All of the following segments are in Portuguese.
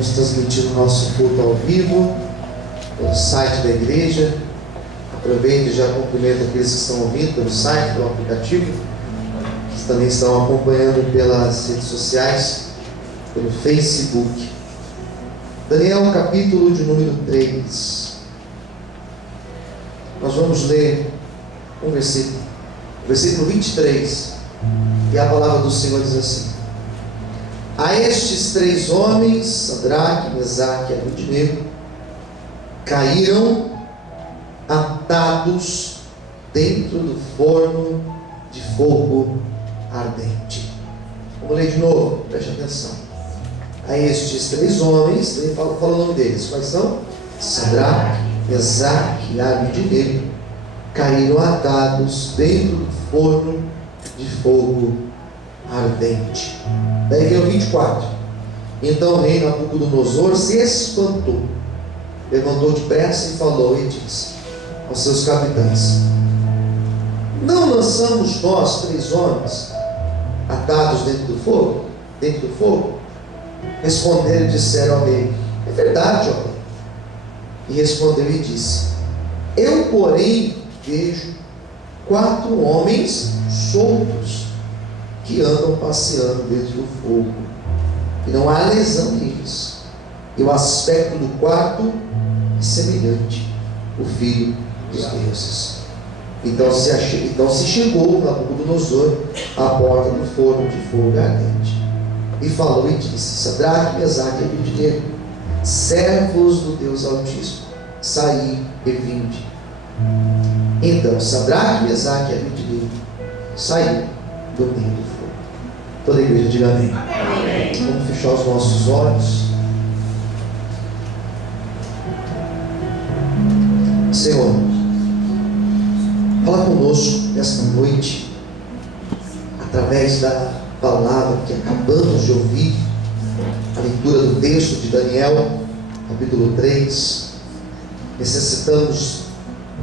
Estamos transmitindo o nosso culto ao vivo pelo site da igreja. Aproveite e já cumprimento aqueles que estão ouvindo pelo site, pelo aplicativo, que também estão acompanhando pelas redes sociais, pelo Facebook. Daniel, capítulo de número 3. Nós vamos ler um versículo, o versículo 23, e a palavra do Senhor diz assim: a estes 3 homens, Sadraque, Mesaque e Abednego, caíram atados dentro do forno de fogo ardente. Vamos ler de novo, preste atenção. A estes 3 homens, ele fala o nome deles, quais são? Sadraque, Mesaque e Abednego, caíram atados dentro do forno de fogo ardente. Daí vem o 24. Então o rei Nabucodonosor se espantou, levantou depressa e falou e disse aos seus capitães: não lançamos nós 3 homens atados dentro do fogo? Responderam e disseram ao rei: é verdade, ó rei. E respondeu e disse: eu, porém, vejo 4 homens soltos que andam passeando dentro do fogo, e não há lesão neles, e o aspecto do quarto é semelhante ao filho dos deuses. Então se chegou Nabucodonosor à porta do forno de fogo ardente, e falou e disse: Sadraque, Mesaque e Abednego, servos do Deus Altíssimo, saí e vinde. Então Sadraque, Mesaque e Abednego saíram do meio do fogo. Toda a igreja diga amém. Amém. Vamos fechar os nossos olhos. Senhor, fala conosco nesta noite, através da palavra que acabamos de ouvir, a leitura do texto de Daniel, capítulo 3. Necessitamos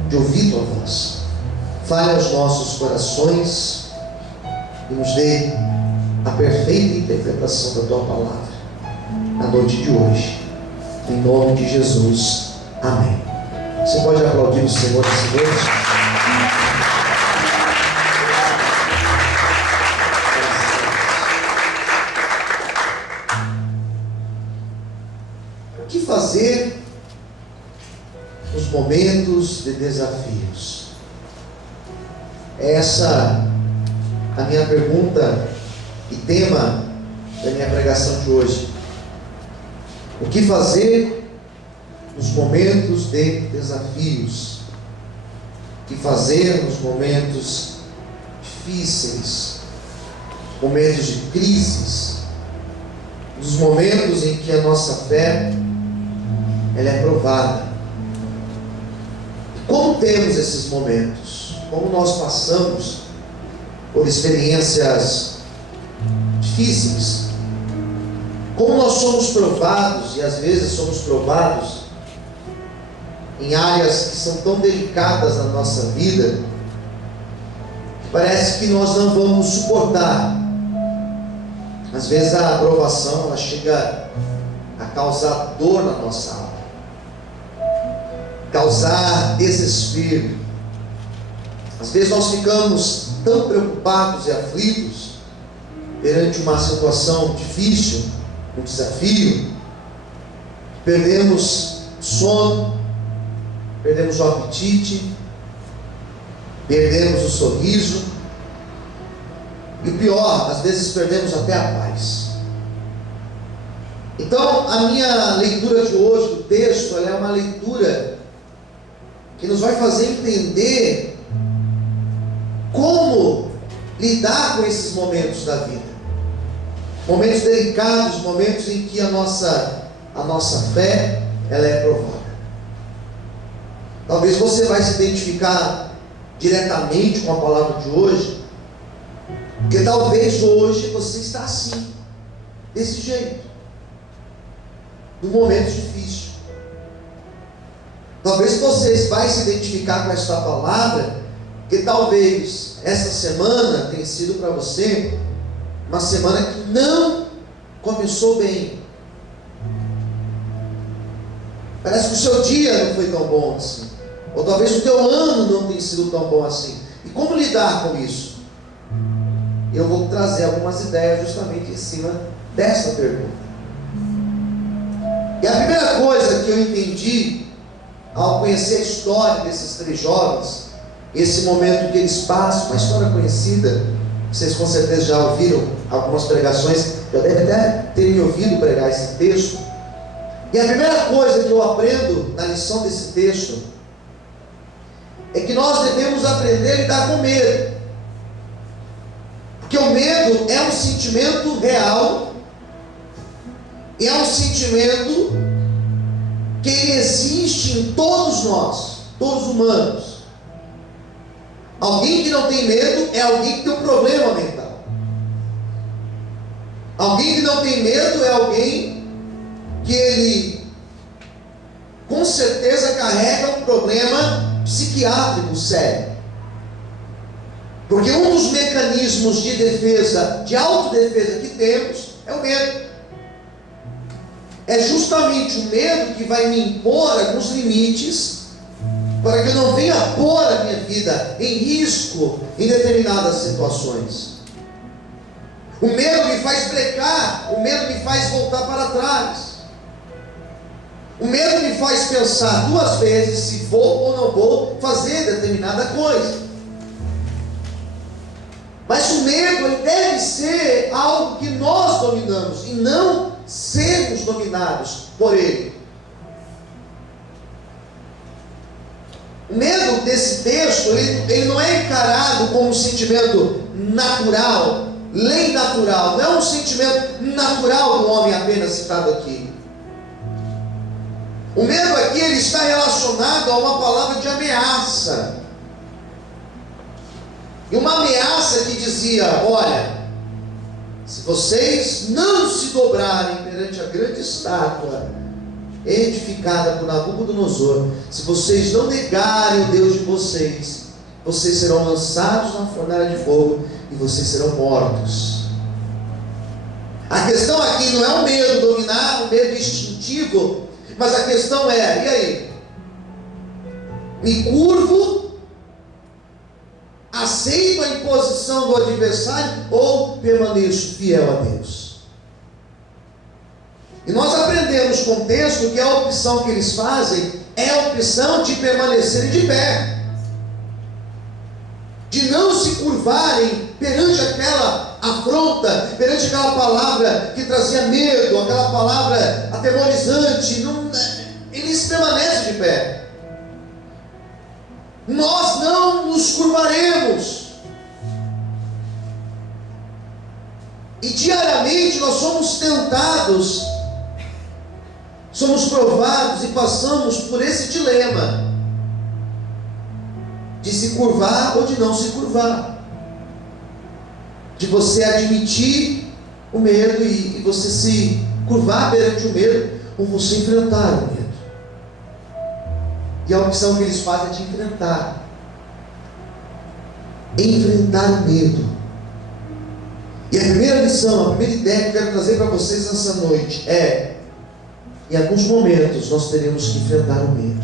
de ouvir tua voz. Fale aos nossos corações e nos dê a perfeita interpretação da tua palavra na noite de hoje, em nome de Jesus, amém. Você pode aplaudir o Senhor nessa noite? O que fazer nos momentos de desafios? Essa a minha pergunta e tema da minha pregação de hoje. O que fazer nos momentos de desafios? O que fazer nos momentos difíceis, momentos de crises, nos momentos em que a nossa fé ela é provada? E como temos esses momentos? Como nós passamos por experiências difíceis? Como nós somos provados, e às vezes somos provados em áreas que são tão delicadas na nossa vida, que parece que nós não vamos suportar. Às vezes a aprovação ela chega a causar dor na nossa alma, causar desespero. Às vezes nós ficamos tão preocupados e aflitos perante uma situação difícil, um desafio, perdemos sono, perdemos o apetite, perdemos o sorriso, e o pior, às vezes perdemos até a paz. Então a minha leitura de hoje do texto, ela é uma leitura que nos vai fazer entender como lidar com esses momentos da vida, momentos delicados, momentos em que a nossa fé ela é provada. Talvez você vai se identificar diretamente com a palavra de hoje, porque talvez hoje você está assim, desse jeito, num momento difícil. Talvez você vai se identificar com esta palavra, porque talvez essa semana tenha sido para você uma semana que não começou bem, Parece que o seu dia não foi tão bom assim. Ou talvez o teu ano não tenha sido tão bom assim. E como lidar com isso? Eu vou trazer algumas ideias justamente em cima dessa pergunta. E a primeira coisa que eu entendi ao conhecer a história desses 3 jovens, esse momento que eles passam, uma história conhecida, vocês com certeza já ouviram algumas pregações, já devem até ter me ouvido pregar esse texto. E a primeira coisa que eu aprendo na lição desse texto é que nós devemos aprender a lidar com medo. Porque o medo é um sentimento real, e é um sentimento que ele existe em todos nós, todos humanos. Alguém que não tem medo é alguém que tem um problema mental. Alguém que não tem medo é alguém que ele com certeza carrega um problema psiquiátrico sério. Porque um dos mecanismos de defesa, de autodefesa que temos, é o medo. É justamente o medo que vai me impor alguns limites, para que eu não venha pôr a minha vida em risco em determinadas situações. O medo me faz brecar, o medo me faz voltar para trás. O medo me faz pensar 2 vezes se vou ou não vou fazer determinada coisa. Mas o medo ele deve ser algo que nós dominamos e não sermos dominados por ele. O medo desse texto, ele não é encarado como um sentimento natural, lei natural, não é um sentimento natural do homem apenas citado aqui. O medo aqui ele está relacionado a uma palavra de ameaça. E uma ameaça que dizia: olha, se vocês não se dobrarem perante a grande estátua edificada por Nabucodonosor, se vocês não negarem o Deus de vocês, vocês serão lançados na fornalha de fogo e vocês serão mortos. A questão aqui não é o medo dominado, o medo instintivo, mas a questão é: e aí? Me curvo, aceito a imposição do adversário ou permaneço fiel a Deus? E nós aprendemos com o texto que a opção que eles fazem é a opção de permanecerem de pé, de não se curvarem perante aquela afronta, perante aquela palavra que trazia medo, aquela palavra atemorizante. Eles permanecem de pé. Nós não nos curvaremos. E diariamente nós somos tentados, somos provados e passamos por esse dilema de se curvar ou de não se curvar, de você admitir o medo e você se curvar perante o medo, ou você enfrentar o medo. E a opção que eles fazem é de enfrentar o medo. E a primeira lição, a primeira ideia que eu quero trazer para vocês nessa noite é: em alguns momentos nós teremos que enfrentar o medo.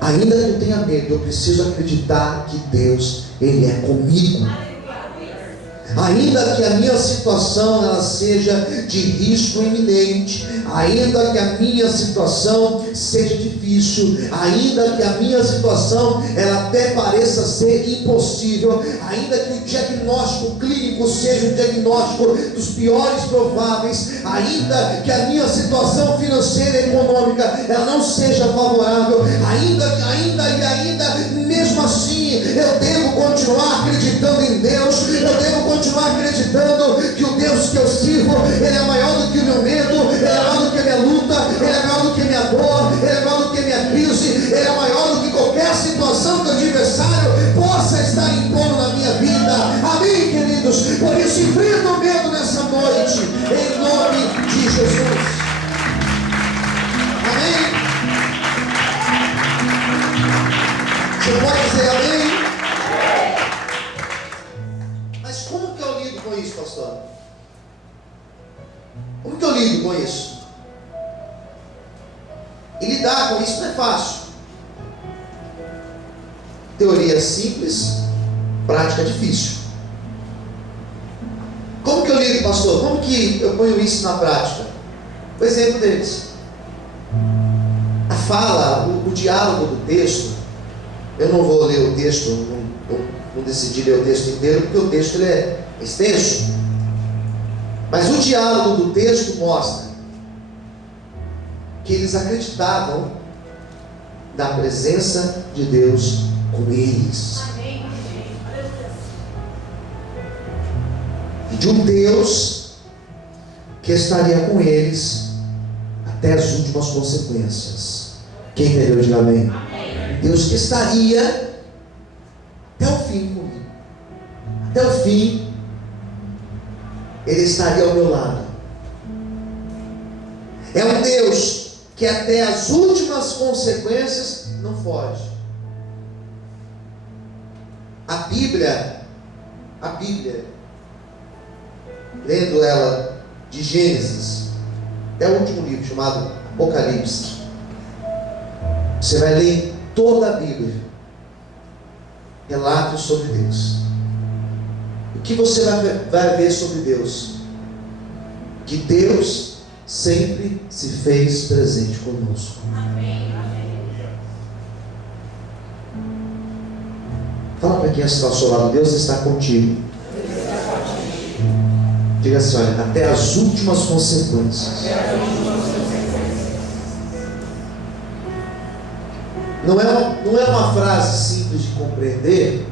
Ainda que eu tenha medo, eu preciso acreditar que Deus, Ele é comigo. Ainda que a minha situação ela seja de risco iminente, ainda que a minha situação seja difícil, ainda que a minha situação ela até pareça ser impossível, ainda que o diagnóstico clínico seja um diagnóstico dos piores prováveis, ainda que a minha situação financeira e econômica ela não seja favorável, ainda, mesmo assim, eu devo continuar acreditando em Deus, eu devo continuar acreditando que o Deus que eu sirvo, Ele é maior do que o meu medo, Ele é maior do que a minha luta, Ele é maior do que a minha dor, Ele é maior do que a minha crise, Ele é maior do que qualquer situação que o adversário possa estar impondo na minha vida. Amém, queridos? Por isso, enfrenta o medo nessa noite, em nome de Jesus. Amém? Você pode dizer amém? Mas como que eu lido com isso, pastor? Como que eu lido com isso? E lidar com isso não é fácil. Teoria simples, prática difícil. Como que eu lido, pastor? Como que eu ponho isso na prática? O exemplo deles. A fala, o diálogo do texto. Eu não vou ler o texto, não decidi ler o texto inteiro, porque o texto ele é extenso. Mas o diálogo do texto mostra que eles acreditavam na presença de Deus com eles. E de um Deus que estaria com eles até as últimas consequências. Quem entendeu, diga amém. Deus que estaria até o fim comigo. Até o fim, Ele estaria ao meu lado. É um Deus que até as últimas consequências não foge. A Bíblia, lendo ela de Gênesis até o último livro chamado Apocalipse, você vai ler em toda a Bíblia relatos sobre Deus. O que você vai ver sobre Deus? Que Deus sempre se fez presente conosco. Amém. Fala para quem está ao seu lado: Deus está contigo. Diga assim: olha, até as últimas consequências. Não é uma frase simples de compreender,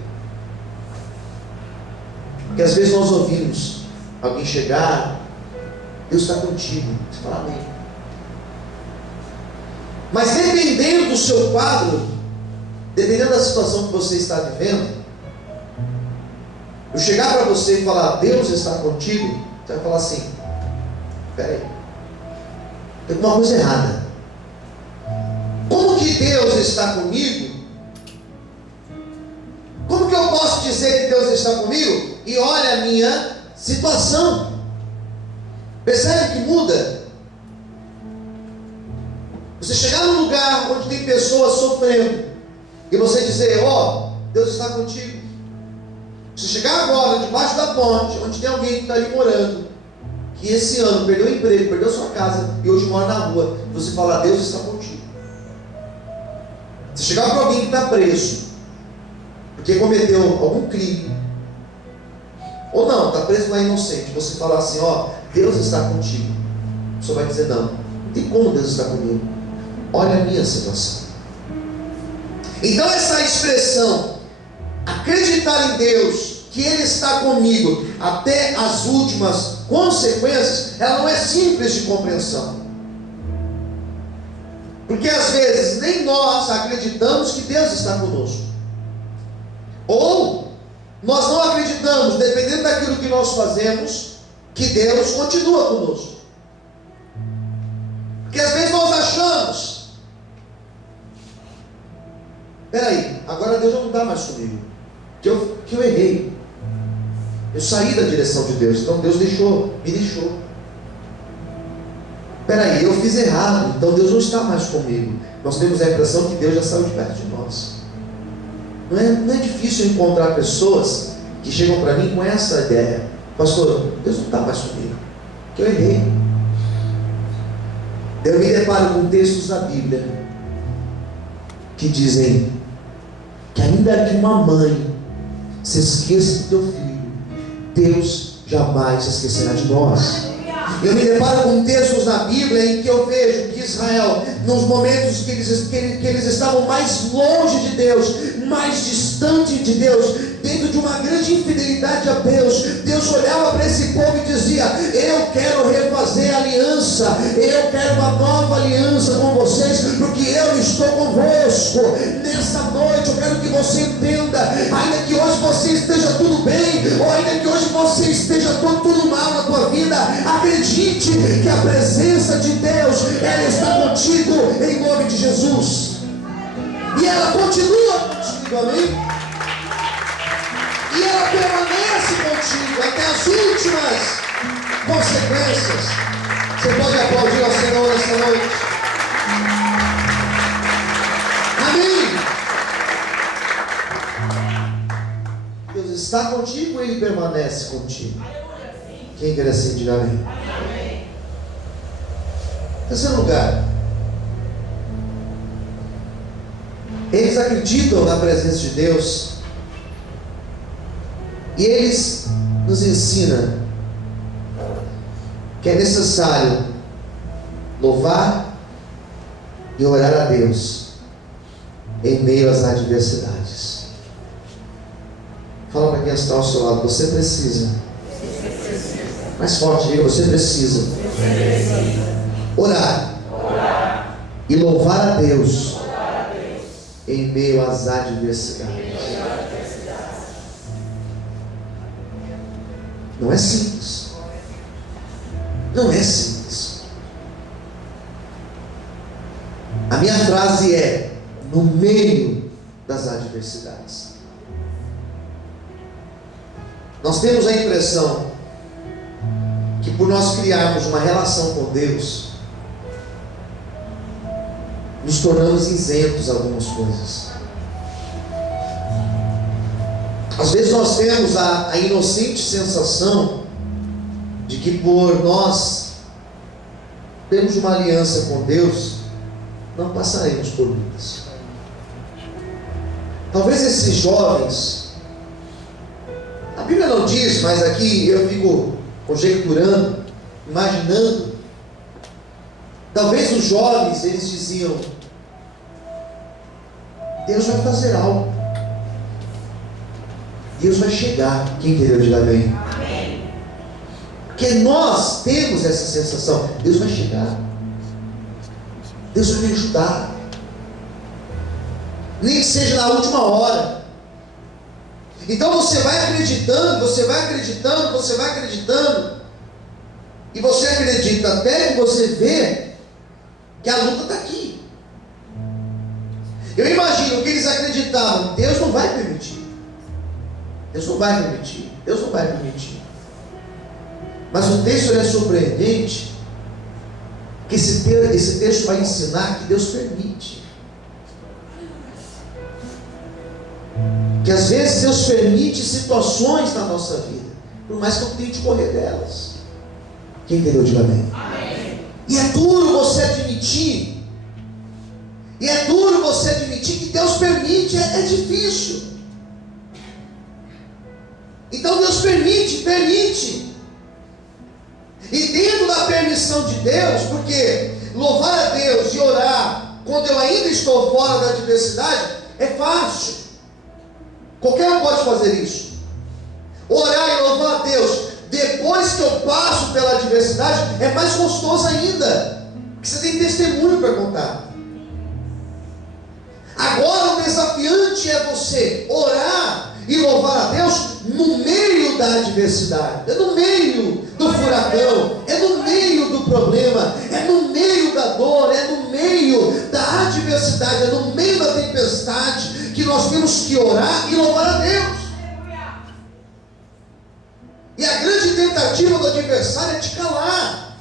porque às vezes nós ouvimos alguém chegar: Deus está contigo. Você fala amém. Mas dependendo do seu quadro, dependendo da situação que você está vivendo, eu chegar para você e falar: Deus está contigo, você vai falar assim: peraí, tem alguma coisa errada. Como que Deus está comigo? Como que eu posso dizer que Deus está comigo? E olha a minha situação. Percebe que muda? Você chegar num lugar onde tem pessoas sofrendo e você dizer: ó, Deus está contigo. Você chegar agora debaixo da ponte, onde tem alguém que está ali morando, que esse ano perdeu o emprego, perdeu sua casa e hoje mora na rua, você falar: Deus está contigo. Você chegar para alguém que está preso porque cometeu algum crime, ou não, está preso lá inocente, você falar assim: ó, Deus está contigo. A pessoa vai dizer: não tem como Deus estar comigo, olha a minha situação. Então essa expressão, acreditar em Deus, que Ele está comigo até as últimas consequências, ela não é simples de compreensão. Porque às vezes nem nós acreditamos que Deus está conosco, ou nós não acreditamos, dependendo daquilo que nós fazemos, que Deus continua conosco. Porque às vezes nós achamos: peraí, agora Deus não está mais comigo, que eu errei, eu saí da direção de Deus, então Deus me deixou. Peraí, eu fiz errado, então Deus não está mais comigo. Nós temos a impressão que Deus já saiu de perto de nós. Não é difícil encontrar pessoas que chegam para mim com essa ideia: pastor, Deus não está mais comigo, que eu errei. Eu me deparo com textos da Bíblia que dizem que ainda que uma mãe se esqueça do teu filho, Deus jamais se esquecerá de nós. Eu me deparo com textos na Bíblia em que eu vejo que Israel, nos momentos que eles estavam mais longe de Deus, mais distante de Deus, dentro de uma grande infidelidade a Deus, Deus olhava para esse povo e dizia: eu quero refazer a aliança, eu quero uma nova aliança com vocês, porque eu estou convosco. Nessa noite eu quero que você entenda, ainda que hoje você esteja tudo bem, ou ainda que hoje você esteja tudo mal na tua vida, acredite que a presença de Deus, ela está contigo em nome de Jesus, e ela continua contigo, amém? E ela permanece contigo até as últimas consequências. Você pode aplaudir ao Senhor esta noite? está contigo, Ele permanece contigo. Quem quer assim, diga amém. Terceiro lugar, eles acreditam na presença de Deus e eles nos ensinam que é necessário louvar e orar a Deus em meio às adversidades. Fala para quem está ao seu lado, você precisa. Mais forte, diga, você precisa orar e louvar a Deus em meio às adversidades. Não é simples. Não é simples. A minha frase é: no meio das adversidades. Nós temos a impressão que por nós criarmos uma relação com Deus, nos tornamos isentos a algumas coisas. Às vezes nós temos a inocente sensação de que por nós termos uma aliança com Deus, não passaremos por lutas. Talvez esses jovens, a Bíblia não diz, mas aqui eu fico conjecturando, imaginando, talvez os jovens, eles diziam: Deus vai fazer algo, Deus vai chegar. Quem entendeu, diga amém. Porque nós temos essa sensação: Deus vai chegar, Deus vai me ajudar, nem que seja na última hora. Então você vai acreditando, você vai acreditando, você vai acreditando, e você acredita até que você vê que a luta está aqui. Eu imagino que eles acreditavam: Deus não vai permitir, Deus não vai permitir, Deus não vai permitir. Mas o texto é surpreendente, que esse texto vai ensinar que Deus permite. Que às vezes Deus permite situações na nossa vida, por mais que eu tente correr delas. Quem entendeu, diga amém. E é duro você admitir, que Deus permite, é difícil. Então Deus permite. E dentro da permissão de Deus, porque louvar a Deus e orar quando eu ainda estou fora da adversidade é fácil. Qualquer um pode fazer isso. Orar e louvar a Deus depois que eu passo pela adversidade é mais gostoso ainda, porque você tem testemunho para contar. Agora o desafiante é você orar e louvar a Deus no meio da adversidade, é no meio do furacão, é no meio do problema, é no meio da dor, é no meio da adversidade, é no meio da tempestade que nós temos que orar e louvar a Deus. E a grande tentativa do adversário é te calar.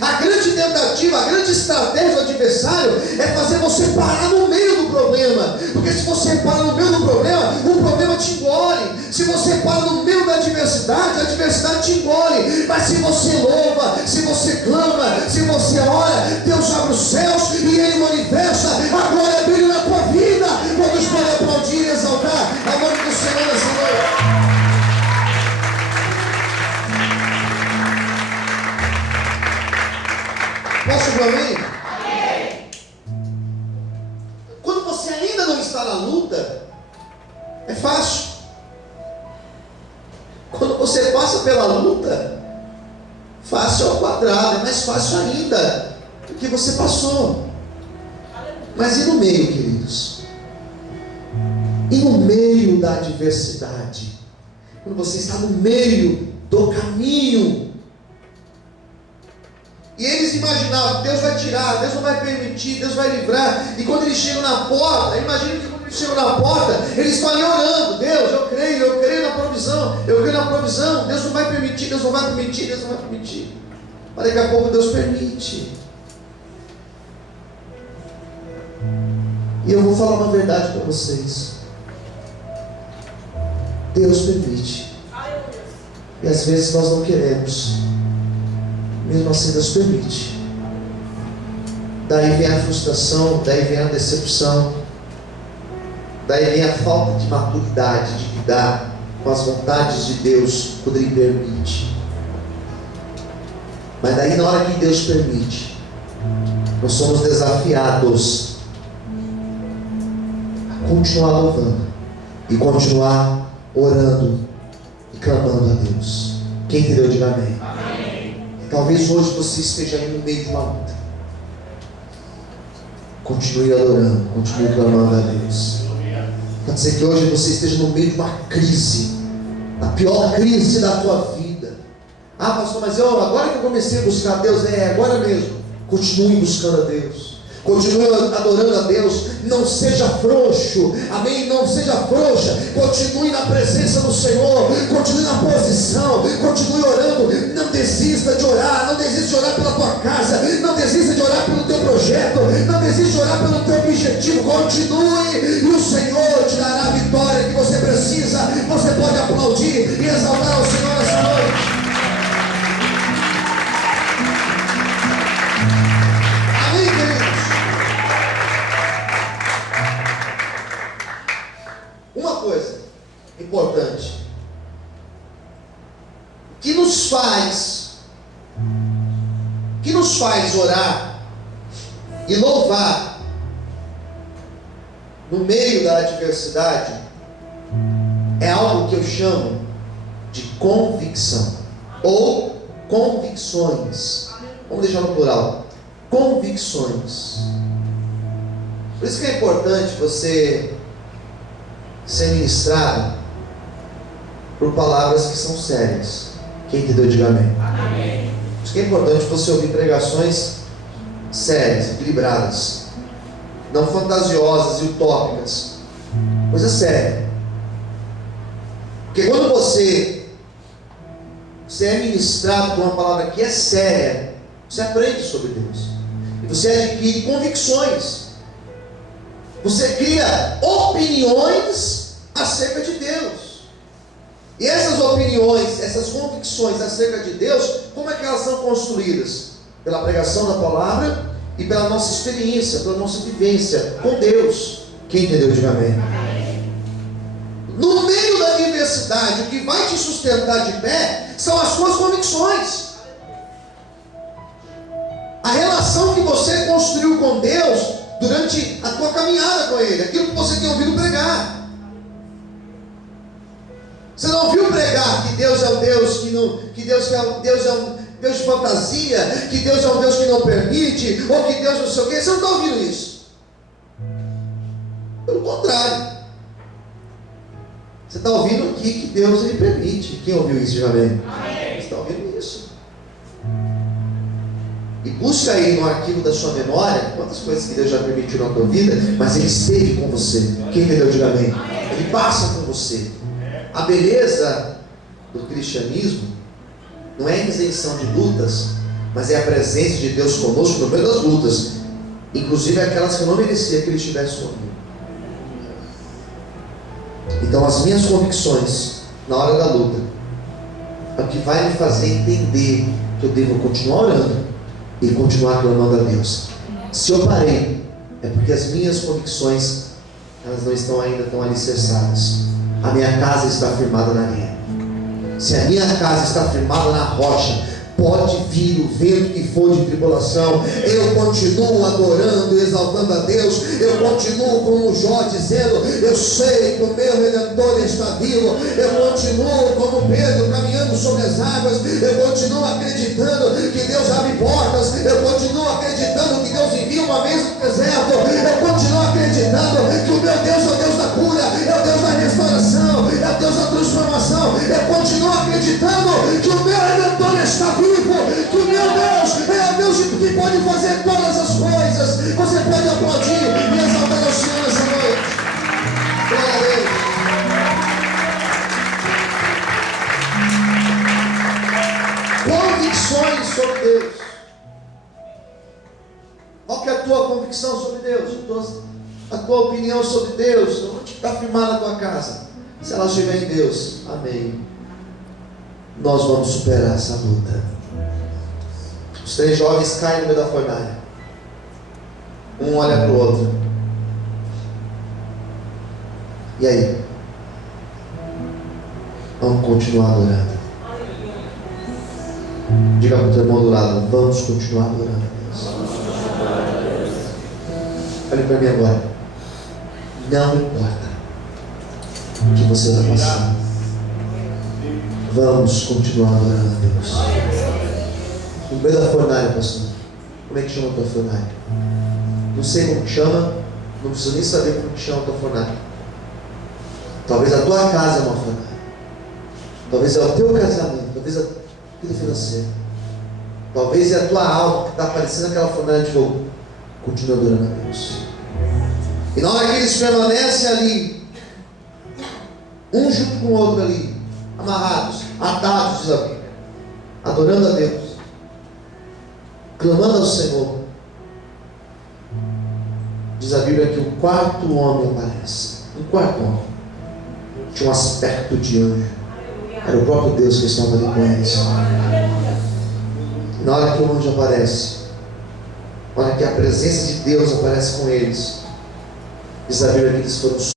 A grande tentativa, a grande estratégia do adversário é fazer você parar no meio do problema. Porque se você para no meio do problema, o problema te engole. Se você para no meio da adversidade, a adversidade te engole. Mas se você louva, se você clama, se você ora, Deus abre os céus e Ele manifesta a glória dele na tua vida. Quando pode aplaudir e exaltar a mão do Senhor nessa noite. Posso ouvir amém? Quando você ainda não está na luta, é fácil. Quando você passa pela luta, fácil ao quadrado, é mais fácil ainda do que você passou. Mas e no meio, queridos? E no meio da adversidade? Quando você está no meio do caminho, e eles imaginavam: Deus vai tirar, Deus não vai permitir, Deus vai livrar. E quando eles chegam na porta, imagina que quando eles chegam na porta, eles estão ali orando: Deus, eu creio na provisão, Deus não vai permitir, Deus não vai permitir, Deus não vai permitir. Mas daqui a pouco Deus permite. E eu vou falar uma verdade para vocês. Deus permite. E às vezes nós não queremos. Mesmo assim Deus permite. Daí vem a frustração, daí vem a decepção, daí vem a falta de maturidade de lidar com as vontades de Deus quando Ele permite. Mas daí na hora que Deus permite, nós somos desafiados a continuar louvando e continuar orando e clamando a Deus. Quem entendeu, diga amém. Amém. Talvez hoje você esteja aí no meio de uma luta. Continue adorando, continue clamando a Deus. Pode ser que hoje você esteja no meio de uma crise, a pior crise da tua vida. Ah, pastor, mas agora que eu comecei a buscar a Deus, agora mesmo. Continue buscando a Deus. Continue adorando a Deus. Não seja frouxo. Amém? Não seja frouxa. Continue na presença do Senhor. Continue na posição. Continue orando. Não desista de orar. Não desista de orar pela tua casa. Não desista de orar pelo teu projeto. Não desista de orar pelo teu objetivo. Continue. E o Senhor te dará a vitória que você precisa. Você pode aplaudir e exaltar ao Senhor essa noite. Importante, que nos faz orar e louvar no meio da adversidade é algo que eu chamo de convicção ou convicções. Vamos deixar no plural, convicções. Por isso que é importante você ser ministrado por palavras que são sérias. Quem entendeu, diga amém. Amém. Por isso que é importante você ouvir pregações sérias, equilibradas, não fantasiosas e utópicas. Coisa séria. Porque quando você é ministrado por uma palavra que é séria, você aprende sobre Deus. E você adquire convicções. Você cria opiniões acerca de Deus. E essas opiniões, essas convicções acerca de Deus, como é que elas são construídas? Pela pregação da palavra e pela nossa experiência, pela nossa vivência com Deus. Quem entendeu, diga amém. No meio da adversidade, o que vai te sustentar de pé são as suas convicções. A relação que você construiu com Deus durante a tua caminhada com Ele, aquilo que você tem ouvido pregar. Você não ouviu pregar que Deus é um Deus Deus é um Deus de fantasia, que Deus é um Deus que não permite, ou que Deus não sei o quê. Você não está ouvindo isso. Pelo contrário, você está ouvindo aqui que Deus Ele permite. Quem ouviu isso, amém? Você está ouvindo isso. E busca aí no arquivo da sua memória quantas coisas que Deus já permitiu na tua vida, mas Ele esteve com você. Quem entendeu, diga amém. Ele passa com você. A beleza do cristianismo não é a isenção de lutas, mas é a presença de Deus conosco no meio das lutas, inclusive aquelas que eu não merecia que Ele estivesse comigo. Então as minhas convicções na hora da luta é o que vai me fazer entender que eu devo continuar orando e continuar clamando a Deus. Se eu parei, é porque as minhas convicções elas não estão ainda tão alicerçadas. A minha casa está firmada na areia. Se a minha casa está firmada na rocha, pode vir o vento que for de tribulação, eu continuo adorando, exaltando a Deus. Eu continuo como Jó dizendo: eu sei que o meu Redentor está vivo. Eu continuo como Pedro caminhando sobre as águas. Eu continuo acreditando que Deus abre portas. Eu continuo acreditando que Deus envia uma mesa no deserto. Eu continuo acreditando que o meu Deus é o Deus da cura, é o Deus da restauração, é o Deus da transformação. Eu continuo acreditando que o meu Redentor está vivo, que o meu Deus é o Deus que pode fazer todas as coisas. Você pode aplaudir e exaltar ao Senhor essa noite. Glória a Deus. Convicções sobre Deus. Qual que é a tua convicção sobre Deus? A tua opinião sobre Deus? Onde está firmada a tua casa? Se ela estiver em Deus, amém, nós vamos superar essa luta. Os 3 jovens caem no meio da fornalha. Um olha para o outro. E aí? Vamos continuar adorando. Diga para o teu irmão do lado: vamos continuar adorando a Deus. Olhe para mim agora. Não importa o que você vai passar, vamos continuar adorando a Deus. No meio da fornalha, pastor. Como é que chama a tua fornalha? Não sei como que chama, não preciso nem saber como que chama a tua fornalha. Talvez a tua casa é uma fornalha. Talvez é o teu casamento, talvez é a vida financeira. Talvez é a tua alma que está parecendo aquela fornalha de fogo. Continua adorando a Deus. E na hora que eles permanecem ali, um junto com o outro ali, amarrados, atados, diz a Bíblia, adorando a Deus, clamando ao Senhor, diz a Bíblia que o 4º homem aparece. O 4º homem tinha um aspecto de anjo. Era o próprio Deus que estava ali com eles. E na hora que o anjo aparece, na hora que a presença de Deus aparece com eles, diz a Bíblia que eles foram